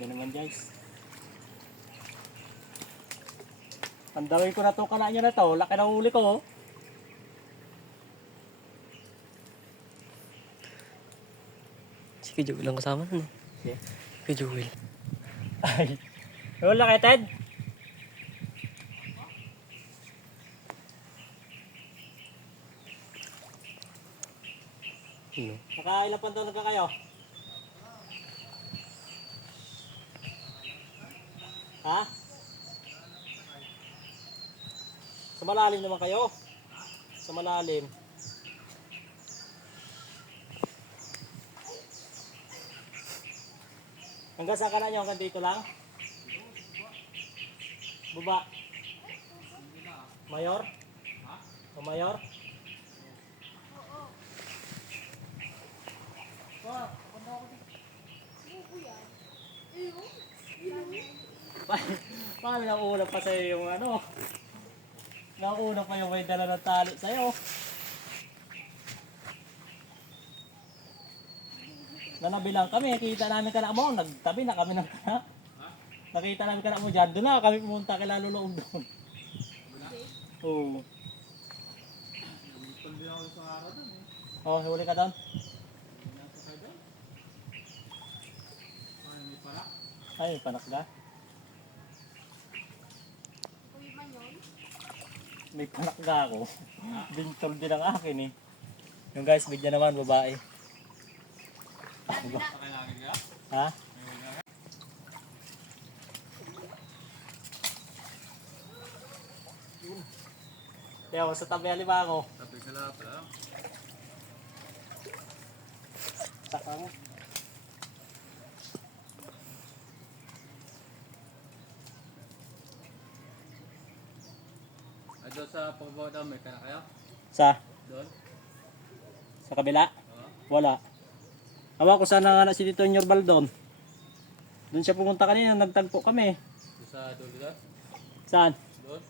na naman guys. Pandawin ko na to, kana nyo na to. Laki na huli ko. Si Kuya lang kasama nun. Okay. Kuya Joel. Ay. Wala kay Ted. Nakailan pa daw na kayo? Ha? Sa malalim naman kayo? Sa malalim. Hanggang saan ka na nyo? Hanggang dito lang? Baba? Mayor? O Mayor? Paano nauna pa sa'yo yung ano? Nauna pa yung may dala ng tali sa'yo. Nanabilang kami, kita namin ka na mo, nagtabi na kami ng kana. Nakita namin ka na mo dyan, doon na kami pumunta kay Lalo Loob doon. Oo. Oh, huli ka doon? Ay, may panak ka? May panak ka ako. Bintol din ang akin eh. Yung guys, bigyan naman babae. Ha? Kaya ako sa tabi alima ako. Tabi ka lang pala. Saka mo. Ay, doon sa pagbabaw daw, may kana kayo? Sa? Doon? Sa kabila? Oo. Wala. Hawa ko sana nga na si Tito Nyorbal doon. Doon siya pumunta kanina, nagtagpo kami. Doon sa dulo doon? Saan? Doon?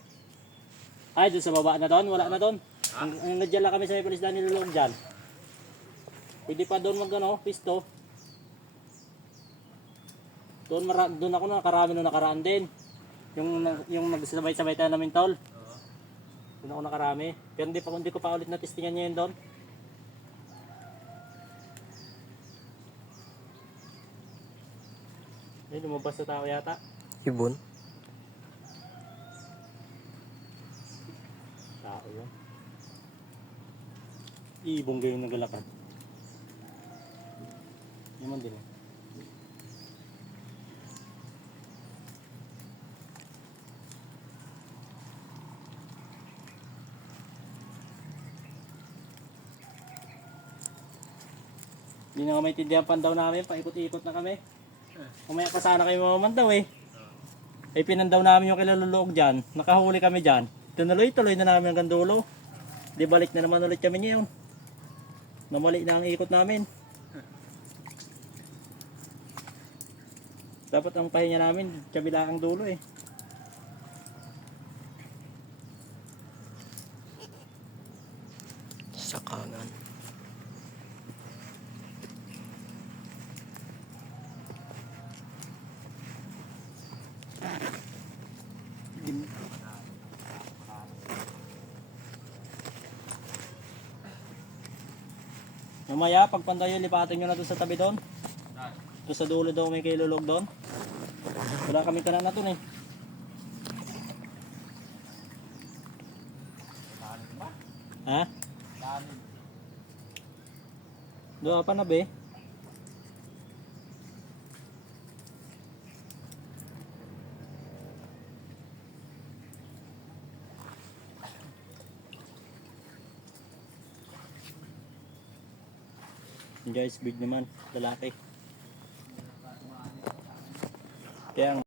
Ay, doon sa baba na doon? Wala na doon. Ang nadyan lang kami sa may palisdaan nilulog dyan. Pwede pa doon mag ano, pisto. Doon ako nakarami nung nakaraan din. Yung nagsabay-sabay tayo namin tol. Oo. Doon ako nakarami. Pero hindi ko pa ulit natistingan niya yun doon. Ay, lumabas na tao yata. Ibon. Tao yun. Ibong gayon nagalakad. Yun man din eh. Hindi na kami tindihan pandaw namin, paikot-ikot na kami. Kumaya pa sana kayo mamamandaw eh. Ay pinandaw namin yung kilaluluog dyan. Nakahuli kami dyan. Tuloy-tuloy na namin hanggang dulo. Di balik na naman ulit kami ngayon. Namali na ang ikot namin. Dapat ang pahinga namin, kabila ang dulo eh. Sa kanan. Mamaya, pag pandayo, lipatin nyo na doon sa tabi doon. Doon sa dulo daw may kilulog doon. Wala kami kanan na doon eh. Ha? Doon pa na be? Guys, big naman, lalaki. Kaya